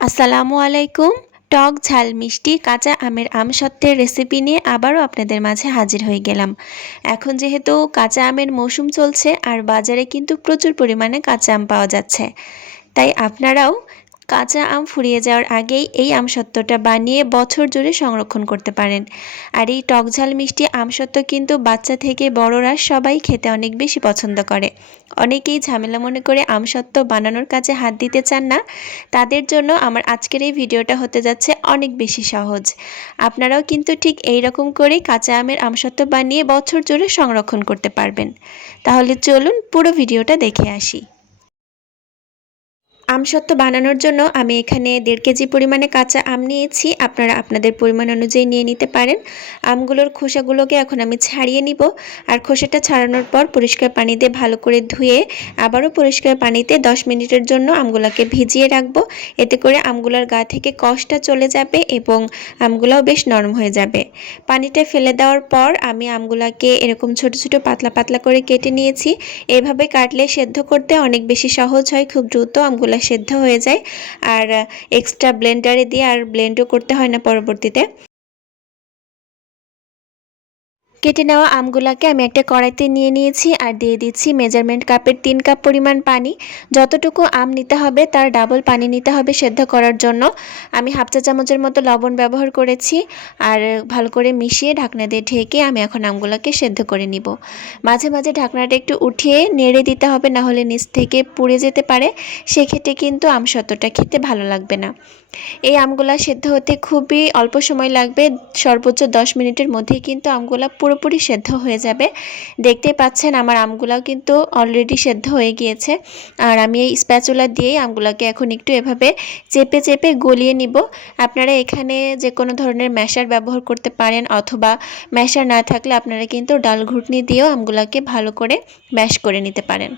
আসসালামু আলাইকুম। টক ঝাল মিষ্টি কাঁচা আমের আমসত্ত্বের রেসিপি নিয়ে আবারও আপনাদের মাঝে হাজির হয়ে গেলাম। এখন যেহেতু কাঁচা আমের মৌসুম চলছে আর বাজারে কিন্তু প্রচুর পরিমাণে কাঁচা আম পাওয়া যাচ্ছে, তাই আপনারাও কাঁচা আম ফুরিয়ে যাওয়ার আগেই এই আমসত্ত্বটা বানিয়ে বছর জুড়ে সংরক্ষণ করতে পারেন। আর এই টক ঝাল মিষ্টি আমসত্ত্ব কিন্তু বাচ্চা থেকে বড়রা সবাই খেতে অনেক বেশি পছন্দ করে। অনেকেই ঝামেলা মনে করে আমসত্ত্ব বানানোর কাজে হাত দিতে চান না, তাদের জন্য আমার আজকের এই ভিডিওটা হতে যাচ্ছে অনেক বেশি সহজ। আপনারাও কিন্তু ঠিক এই রকম করেই কাঁচা আমের আমসত্ত্ব বানিয়ে বছর জুড়ে সংরক্ষণ করতে পারবেন। তাহলে চলুন পুরো ভিডিওটা দেখে আসি। আমসত্ত্ব বানানোর জন্য আমি এখানে 1.5 কেজি পরিমাণে কাঁচা আম নিয়েছি। আপনারা আপনাদের পরিমাণ অনুযায়ী নিয়ে নিতে পারেন। আমগুলোর খোসাগুলোকে এখন আমি ছাড়িয়ে নিব। আর খোসাটা ছাড়ানোর পর পরিষ্কার পানি দিয়ে ভালো করে ধুয়ে আবারও পরিষ্কার পানিতে 10 মিনিটের জন্য আমগুলোকে ভিজিয়ে রাখবো। এতে করে আমগুলোর গা থেকে কষটা চলে যাবে এবং আমগুলোও বেশ নরম হয়ে যাবে। পানিটা ফেলে দেওয়ার পর আমি আমগুলোকে এরকম ছোট ছোট পাতলা পাতলা করে কেটে নিয়েছি। এভাবে কাটলে সেদ্ধ করতে অনেক বেশি সহজ হয়, খুব দ্রুত আমগুলো সেদ্ধ হয়ে যায়। আর এক্সট্রা ব্লেন্ডারে দিয়ে আর ব্লেন্ডও করতে হয় না পরবর্তীতে। কেটে নেওয়া আমগুলাকে আমি একটা কড়াইতে নিয়ে নিয়েছি আর দিয়ে দিচ্ছি মেজারমেন্ট কাপের 3 কাপ পরিমাণ পানি। যতটুকু আম নিতে হবে তার ডাবল পানি নিতে হবে সেদ্ধ করার জন্য। আমি হাফ চা চামচের মতো লবণ ব্যবহার করেছি আর ভালো করে মিশিয়ে ঢাকনা দিয়ে ঢেকে আমি এখন আমগুলোকে সেদ্ধ করে নিব। মাঝে মাঝে ঢাকনাটা একটু উঠিয়ে নেড়ে দিতে হবে, না হলে নিচ থেকে পুড়ে যেতে পারে। সেক্ষেত্রে কিন্তু আমসত্ত্বটা খেতে ভালো লাগবে না। এই আমগুলা সেদ্ধ হতে খুবই অল্প সময় লাগবে, সর্বোচ্চ 10 মিনিটের মধ্যেই কিন্তু আমগুলা পুরোপুরি সেদ্ধ হয়ে যাবে। দেখতেই পাচ্ছেন আমার আমগুলাও কিন্তু অলরেডি সেদ্ধ হয়ে গিয়েছে। আর আমি এই স্প্যাচুলা দিয়েই আমগুলাকে এখন একটু এভাবে চেপে চেপে গলিয়ে নিব। আপনারা এখানে যে কোনো ধরনের ম্যাশার ব্যবহার করতে পারেন, অথবা ম্যাশার না থাকলে আপনারা কিন্তু ডাল ঘুটনি দিয়েও আমগুলাকে ভালো করে ম্যাশ করে নিতে পারেন।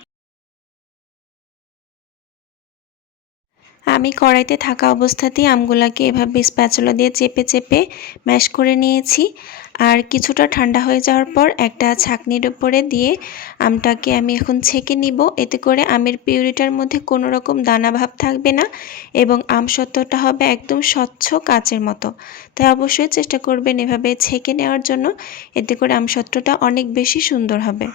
আমি কড়াইতে থাকা অবস্থাতেই আমগুলাকে এভাবে স্প্যাচুলা দিয়ে চেপে চেপে ম্যাশ করে নিয়েছি। আর কিছুটা ঠান্ডা হয়ে যাওয়ার পর একটা ছাঁকনির উপরে দিয়ে আমটাকে আমি এখন ছেঁকে নিব। এতে করে আমের পিউরিটার মধ্যে কোনো রকম দানা ভাব থাকবে না এবং আমসত্ত্বটা হবে একদম স্বচ্ছ কাচের মতো। তাই অবশ্যই চেষ্টা করবেন এভাবে ছেঁকে নেওয়ার জন্য, এতে করে আমসত্ত্বটা অনেক বেশি সুন্দর হবে।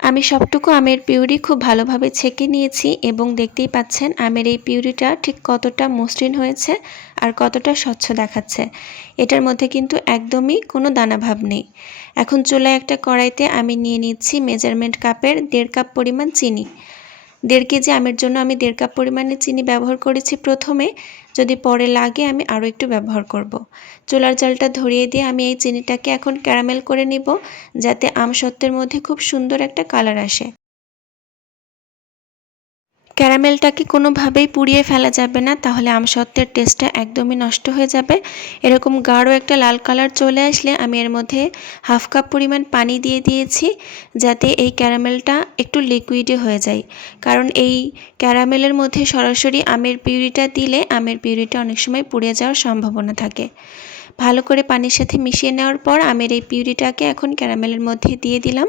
আমি সবটুকু আমের পিউরি খুব ভালোভাবে ছেঁকে নিয়েছি এবং দেখতেই পাচ্ছেন আমের এই পিউরিটা ঠিক কতটা মসৃণ হয়েছে আর কতটা স্বচ্ছ দেখাচ্ছে। এটার মধ্যে কিন্তু একদমই কোনো দানাভাব নেই। এখন চুলায় একটা কড়াইতে আমি নিয়ে নিচ্ছি মেজারমেন্ট কাপের 1.5 কাপ পরিমাণ চিনি। 1.5 কেজি আমের জন্য আমি 1.5 কাপ পরিমাণে চিনি ব্যবহার করেছি প্রথমে। যদি পরে লাগে আমি আরও একটু ব্যবহার করব। চুলার জালটা ধরিয়ে দিয়ে আমি এই চিনিটাকে এখন ক্যারামেল করে নিব, যাতে আমসত্ত্বের মধ্যে খুব সুন্দর একটা কালার আসে। ক্যারামেলটাকে কোনোভাবেই পুড়িয়ে ফেলা যাবে না, তাহলে আমসত্ত্বের টেস্টটা একদমই নষ্ট হয়ে যাবে। এরকম গাঢ় একটা লাল কালার চলে আসলে আমি এর মধ্যে হাফ কাপ পরিমাণ পানি দিয়ে দিয়েছি, যাতে এই ক্যারামেলটা একটু লিকুইডে হয়ে যায়। কারণ এই ক্যারামেলের মধ্যে সরাসরি আমের পিউরিটা দিলে আমের পিউরিটা অনেক সময় পুড়ে যাওয়ার সম্ভাবনা থাকে। ভালো করে পানির সাথে মিশিয়ে নেওয়ার পর আমের এই পিউরিটাকে এখন ক্যারামেলের মধ্যে দিয়ে দিলাম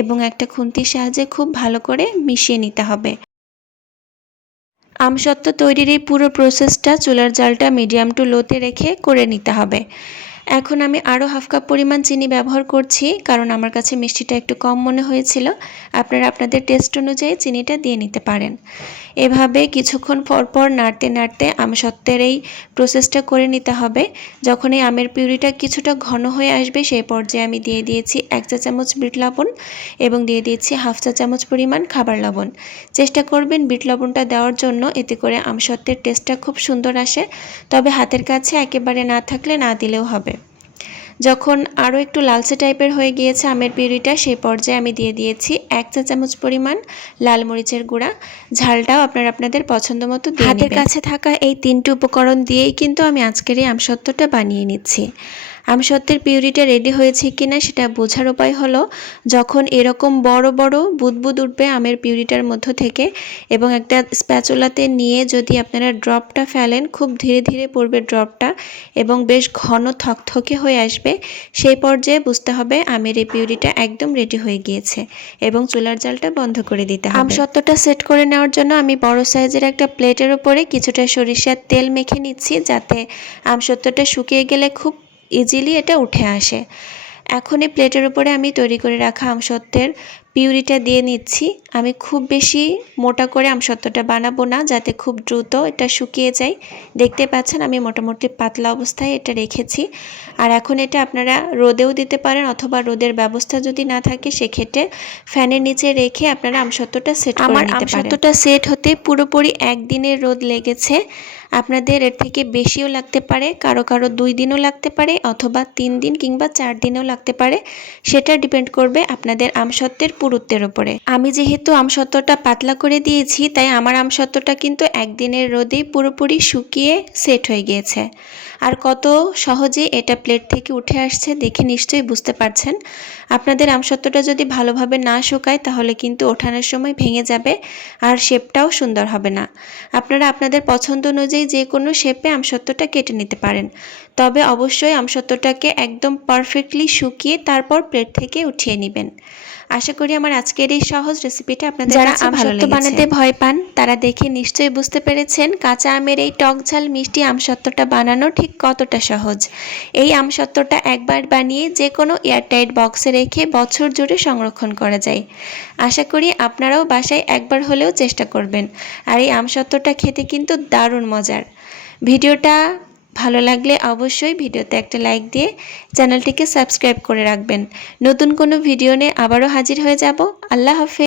এবং একটা খুন্তির সাহায্যে খুব ভালো করে মিশিয়ে নিতে হবে। আমসত্ত্ব তৈরির এই পুরো প্রসেসটা চুলার জালটা মিডিয়াম টু লোতে রেখে করে নিতে হবে। এখন আমি আরও হাফ কাপ পরিমাণ চিনি ব্যবহার করছি, কারণ আমার কাছে মিষ্টিটা একটু কম মনে হয়েছিল। আপনারা আপনাদের টেস্ট অনুযায়ী চিনিটা দিয়ে নিতে পারেন। এভাবে কিছুক্ষণ পর পর নাড়তে নাড়তে আমসত্ত্বের এই প্রসেসটা করে নিতে হবে। যখন এই আমের পিউরিটা কিছুটা ঘন হয়ে আসবে সেই পর্যায়ে আমি দিয়ে দিয়েছি 1 চা চামচ বিট লবণ এবং দিয়ে দিয়েছি হাফ চা চামচ পরিমাণ খাবার লবণ। চেষ্টা করবেন বিট লবণটা দেওয়ার জন্য, এতে করে আমসত্ত্বের টেস্টটা খুব সুন্দর আসে। তবে হাতের কাছে একেবারে না থাকলে না দিলেও হবে। যখন আরও একটু লালচে টাইপের হয়ে গিয়েছে আমের পিউরিটা, সেই পর্যায়ে আমি দিয়ে দিয়েছি 1 চা চামচ পরিমাণ লাল মরিচের গুঁড়া। ঝালটাও আপনারা আপনাদের পছন্দ মতো দিয়ে নেবেন। হাতের কাছে থাকা এই 3টি উপকরণ দিয়েই কিন্তু আমি আজকের এই আমসত্ত্বটা বানিয়ে নিচ্ছি। আমসত্ত্বের পিউরিটা রেডি হয়েছে কিনা সেটা বোঝার উপায় হলো যখন এরকম বড় বড় বুদবুদ উঠবে আমের পিউরিটার মধ্য থেকে এবং একটা স্প্যাচুলাতে নিয়ে যদি আপনারা ড্রপটা ফেলেন, খুব ধীরে ধীরে পড়বে ড্রপটা এবং বেশ ঘন থকথকে হয়ে আসবে। সেই পর্যায়ে বুঝতে হবে আমের এই পিউরিটা একদম রেডি হয়ে গিয়েছে এবং চুলার জালটা বন্ধ করে দিতে হবে। আমসত্ত্বটা সেট করে নেওয়ার জন্য আমি বড় সাইজের একটা প্লেটের উপরে কিছুটা সরিষার তেল মেখে নিচ্ছি, যাতে আমসত্ত্বটা শুকিয়ে গেলে খুব ইজিলি এটা উঠে আসে। এখন এই প্লেটের উপরে আমি তৈরি করে রাখা আমসত্ত্বের পিউরিটা দিয়ে নিচ্ছি। আমি খুব বেশি মোটা করে আমসত্ত্বটা বানাবো না, যাতে খুব দ্রুত এটা শুকিয়ে যায়। দেখতে পাচ্ছেন আমি মোটামুটি পাতলা অবস্থায় এটা রেখেছি। আর এখন এটা আপনারা রোদেও দিতে পারেন, অথবা রোদের ব্যবস্থা যদি না থাকে সেক্ষেত্রে ফ্যানের নিচে রেখে আপনারা আমসত্ত্বটা সেট করে নিতে পারেন। আমার আমসত্ত্বটা সেট হতে পুরোপুরি একদিনের রোদ লেগেছে। আপনাদের এর থেকে বেশিও লাগতে পারে, কারো কারো 2 দিনও লাগতে পারে, অথবা 3 দিন কিংবা 4 দিনও লাগতে পারে। সেটা ডিপেন্ড করবে আপনাদের আমসত্ত্বের পুরুত্বের উপরে। আমি যেহেতু আমসত্ত্বটা পাতলা করে দিয়েছি, তাই আমার আমসত্ত্বটা কিন্তু একদিনের রোদেই পুরোপুরি শুকিয়ে সেট হয়ে গিয়েছে। আর কত সহজে এটা প্লেট থেকে উঠে আসছে দেখে নিশ্চয়ই বুঝতে পারছেন। আপনাদের আমসত্ত্বটা যদি ভালোভাবে না শুকায় তাহলে কিন্তু ওঠানোর সময় ভেঙে যাবে আর শেপটাও সুন্দর হবে না। আপনারা আপনাদের পছন্দ অনুযায়ী যে কোনো শেপে আমসত্ত্বটা কেটে নিতে পারেন, তবে অবশ্যই আমসত্ত্বটাকে একদম পারফেক্টলি শুকিয়ে তারপর প্লেট থেকে উঠিয়ে নেবেন। আশা করি আমার আজকের এই সহজ রেসিপিটা আপনাদের কাছে ভালো লেগেছে। যারা আমসত্ত্ব বানাতে ভয় পান তারা দেখে নিশ্চয়ই বুঝতে পেরেছেন কাঁচা আমের এই টক ঝাল মিষ্টি আমসত্ত্বটা বানানো ঠিক কতটা সহজ। এই আমসত্ত্বটা একবার বানিয়ে যে কোনো এয়ারটাইট বক্সে রেখে বছর জুড়ে সংরক্ষণ করা যায়। আশা করি আপনারাও বাসায় একবার হলেও চেষ্টা করবেন। আর এই আমসত্ত্বটা খেতে কিন্তু দারুণ মজার। ভিডিওটা ভালো লাগলে অবশ্যই ভিডিওতে একটা লাইক দিয়ে চ্যানেলটিকে সাবস্ক্রাইব করে রাখবেন। নতুন কোনো ভিডিও নিয়ে আবারও হাজির হয়ে যাব। আল্লাহ হাফেজ।